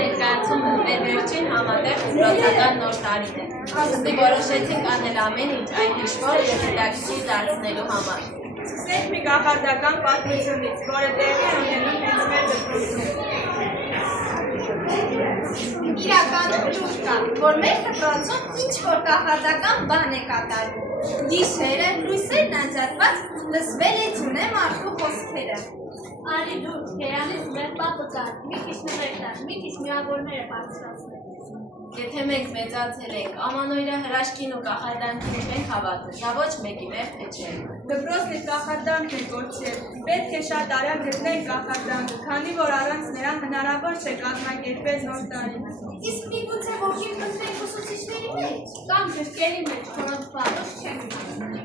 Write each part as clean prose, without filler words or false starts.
ներկայացումը մեր վերջին համատեղ դպրոցական նոր տարին է։ Ուստի որոշեցինք անել ամեն ինչ այն հիշվող և հետաքրքիր դարձնելու համար։ Սկսենք մի կախարդական պատմությունից, որը տեղի է ունենում հենց մեր դպրոցում։ Իրականում լուր կա, որ մեր դպրոցում ինչ-որ կախարդական բան է կատարվում։ Գիշերը լույսերն անջատված լսվել է ձյունե մարդու խոսքերը։ Արի դու, կերանից մեր պապը կար, մի քիչ նվերտար, մի քիչ միավորները բարձրացնել։ Եթե մենք մեծացել ենք, ամանորյա հրաշքին ու կախարդանքին չենք հավատում, դա ոչ մեկի մեր թե չէ։ Դպրոցն իր կախարդանքն է կորցրել, պետք է շատ արագ գտնել կախարդանքը, քանի որ առանց նրան հնարավոր չէ կազմակերպել նոր տարին։ Իսկ միգուցե ողջին կտրենք ուսուցիչների մեջ, կամ գրքերի մեջ, որոնց պատոս չենք ունի։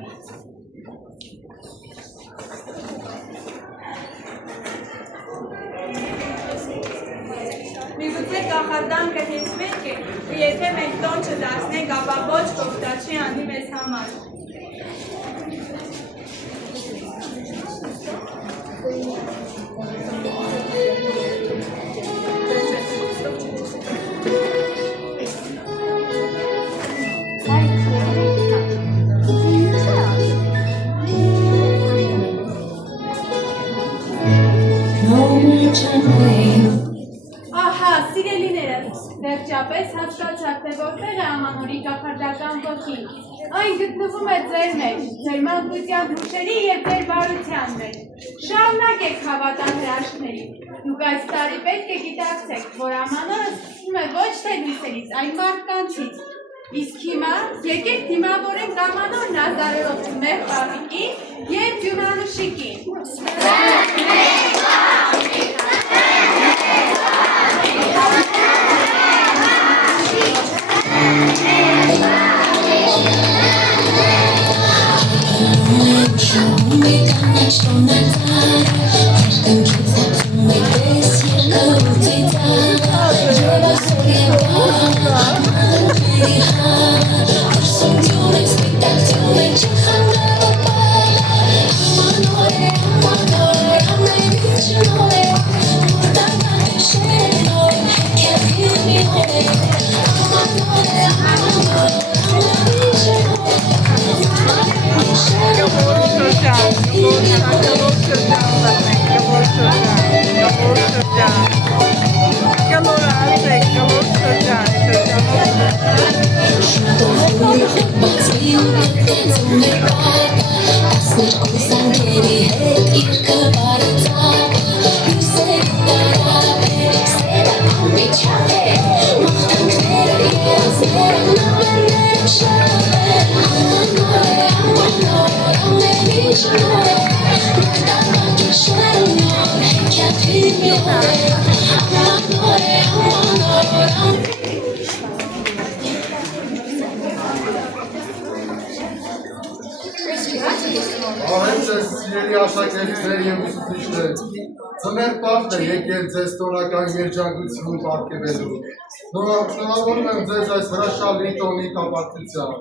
Միգուցե կախարդանքը հենց մենք է, ու եթե մենք տոն չդարձնենք, ապա ոչ ոք դա չի անի մեզ համար։ Ահա, սիրելիներս, վերջապես հասկացաք, թե որտեղ է ամանորի կախարդական ոգին։ Այն գտնվում է ձեր մեջ, ձեր մանկության հուշերի և ձեր բարության մեջ։ Շարունակեք հավատալ հրաշքներին։ Դուք այս տարի պետք է գիտակցեք, որ ամանորը սկսվում է ոչ թե լույսերից, այլ մարդկանցից։ Իսկ հիմա եկեք դիմավորենք ամանորն ազարելով մեր պապիկին և Գյուրանուշիկին։ Ձմեր պարտն է եկել ձեզ տոնական երջանկություն պարգևելու։ Շնորհավորում եմ ձեզ այս հրաշալի տոնի կապակցությամբ։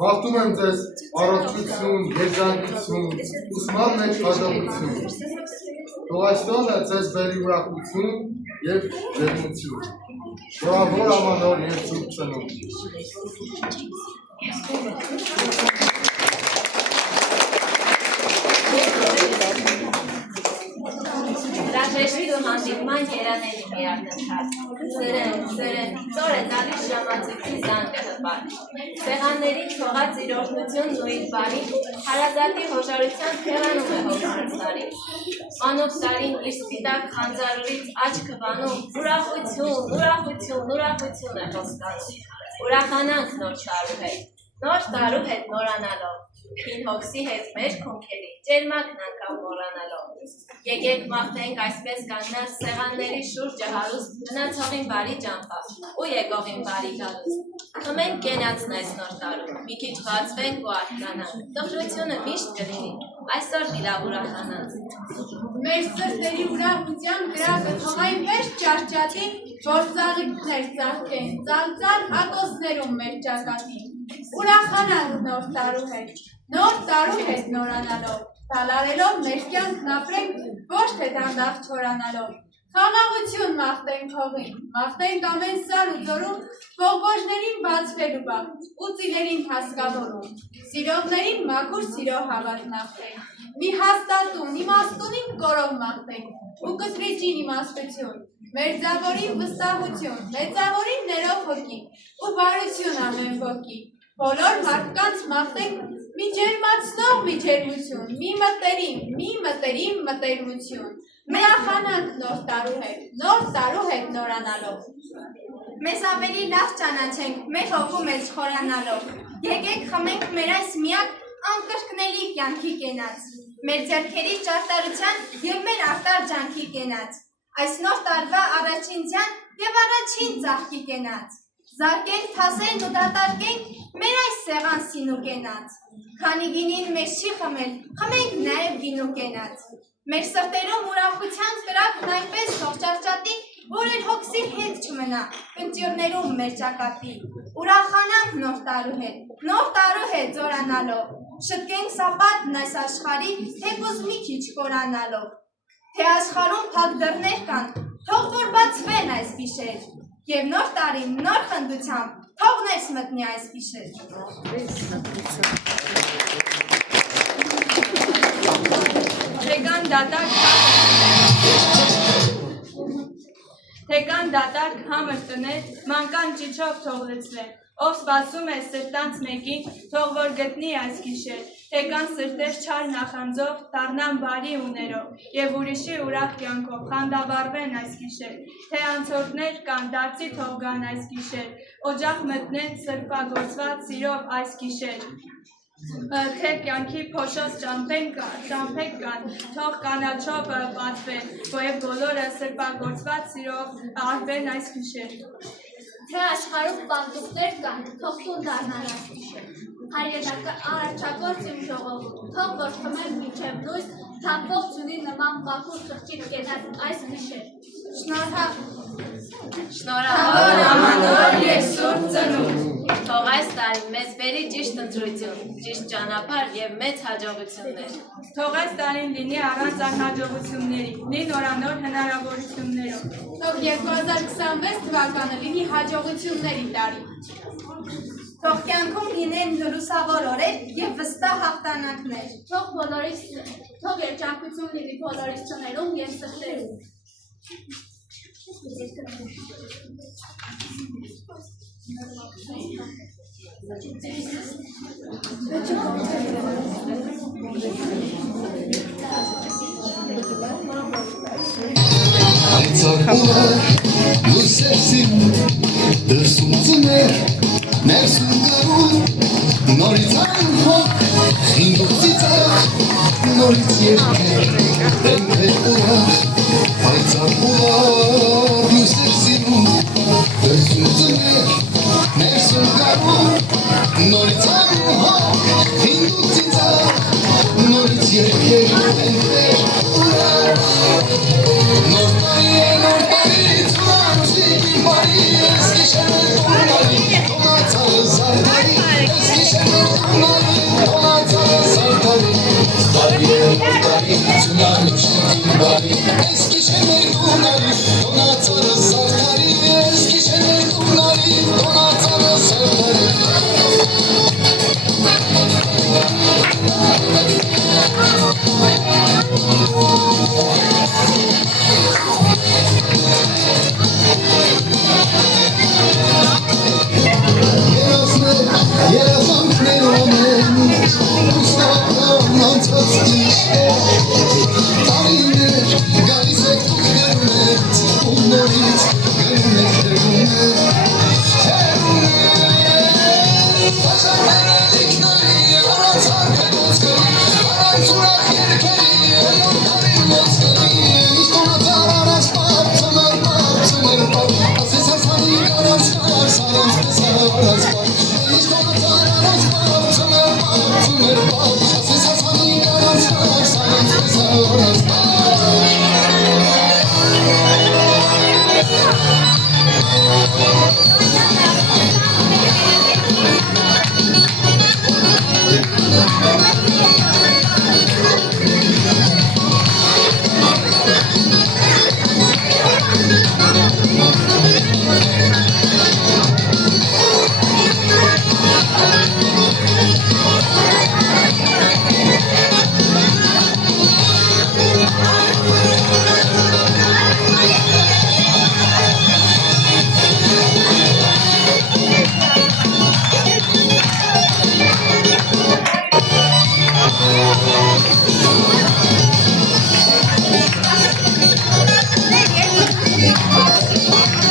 Մաղթում եմ ձեզ առողջություն, երջանկություն, ուսման մեջ հաջողություն։ Թող այս տոնը ձեզ բերի ուրախություն և ջերմություն։ Շնորհավոր ամանոր և սուրբ ծնունդ։ Հրաժեշտի ու հանդիպման երանելի մի ակնթար, սերեն, ծոր է տալիս ժամացույցի զանգը հպար, սեղաններին թողած իր օրհնությունն ու իր բարին, հարազատի հոժարության թեղանում է հոգնած տարին, մանուկ տարին իր սպիտակ խանձարուրից աչքը բանում, ուրախություն է խոստանում, ուրախանանք նոր տարու հետ, նոր տարու հետ նորանալով, հին հոգսի հետ մեր քունքերի, ջերմակն անգամ մոռանալով, եկեք մաղթենք այսպես կանգնած սեղանների շուրջը հարուստ, գնացողին բարի ճամփա ու եկողին բարի գալուստ։ Խմենք կենացն այս նոր տարում, մի քիչ բացվենք ու արթնանանք, տխրությունը միշտ կլինի, այսօր դիլավ ուրախանանք։ Մեր սրտերի ուրախության գրակը թող այնպես ճարճատի, որ ծաղիկներ ծաղկեն, ծալծալ ատոսներում մեր ճակատին։ Ուրախանանք նոր տարու հետ նորանալով, տալարելով մեր կյանքն ապրենք ոչ թե դանդաղ չորանալով։ Խաղաղություն մաղթենք հողին, մաղթենք ամեն սար ու ձորում, ողբոժներին բացվելու բաղ, ու ծիներին հասկավորում, սիրողներին մաքուր սիրո հավատ մաղթենք, մի հաստատուն, իմաստունին կորով մաղթենք, ու կտրիջին իմաստություն, մեր ձավորին վստահություն, մեծավորին ներով հոգի, ու բարություն ամեն ոգի, բոլոր մարդկանց մաղթենք մի ջերմացնող մի ջերմություն, մի մտերիմ մտերմություն, մերախանանք նոր տարու հետ նորանալով։ Մեզ ավելի լավ ճանաչենք, մեր հոգու մեջ խորանալով, եկեք խմենք մեր այս միակ անկրկնելի կյանքի կենաց, մեր ձեռքերի ճարտարության և մեր արտար ջանքի կենաց, այս նոր տարվա առաջին ձյան և առաջին ծաղկի կենաց, զարկենք թասերն ու դատարկենք մեր այս սեղան սինու կենաց, քանի գինին մեզ չի խմել, խմենք նաև գինու կենաց, մեր սրտերում ուրախության կրակն այնպես ողջարճատի, որ էլ հոգսի հետ չմնա, կնճիռներում մեր ճակատի, ուրախանանք նոր տարու հետ զորանալով, շտկենք սապատն այս աշխարհի, թեկուզ մի քիչ կորանալով, թե աշխարհում փակ դռներ կան, թող որ բացվեն այս գիշեր, և նոր տարին նոր խնդությամբ, թող ներս մտնի այս գիշեր։ Թեկան դատարկ համր տներ, մանկան ճիչով թող լցվեր, ով սպասում է սրտանց մեկին, թող որ գտնի այս գիշեր, թեկան սրտեր չար նախանձով, դառնան բարի ուներով, և ուրիշի ուրախ կյանքով, խանդավառվեն այս գիշեր, թե անցորդներ կան, դարձի թող գան այս գիշեր, օջախ մտնեն սրբագործված սիրով այս գիշեր, թե կյանքի փոշոս ճամփեք կան, թող կանաչով պատվեն, և բոլորը սրբագործված սիրով արվեն այս գիշեր։ Թե աշխարհում պարտուղներ կան, թող տուն դառնան այս գիշեր։ Առաջագործ իմ ժողովուրդ, թող որ խմեն մինչև լույս, թափող ձյունի նման մաքուր խղճից կենաց այս գիշեր։ Շնորհավոր ամանոր և սուրբ ծնունդ, թող այս տարի մեզ բերի ճիշտ ընտրություն, ճիշտ ճանապարհ և մեծ հաջողություններ։ Թող այս տարին լինի առանց անհաջողությունների, լի նորանոր հնարավորություններով։ Թող 2026 թվականը լինի հաջողությունների տարի։ Թող կյանքում լինեն լուսավոր օրեր և վստահ հաղթանակներ։ Թող երջանկություն լինի բոլորիս ծներում և սրտերում։ Այցակուլար լուսերսին դրսում ծներ ներսում գարուն նորից անհող խինգող ծիծաղ նորից երկեր դենքեր ուրախ Այցակուլար լուսերսին դրսում ծներ ներսում գարուն նորից անհող խինգող ծիծաղ նորից երկեր դենքեր ուրախ Նոր տարի, ծուրանուստիկի բարի, ես գիշեր տունարի, տոնացարը զարդարի, ես գիշեր տունարի, տոնացարը զարդարի, ծուրանուստիկի բարի, ես գիշեր տունարի, տոնացարը զարդարի, ես գիշեր տունարի, տոնացարը զարդարի Thank you. Ա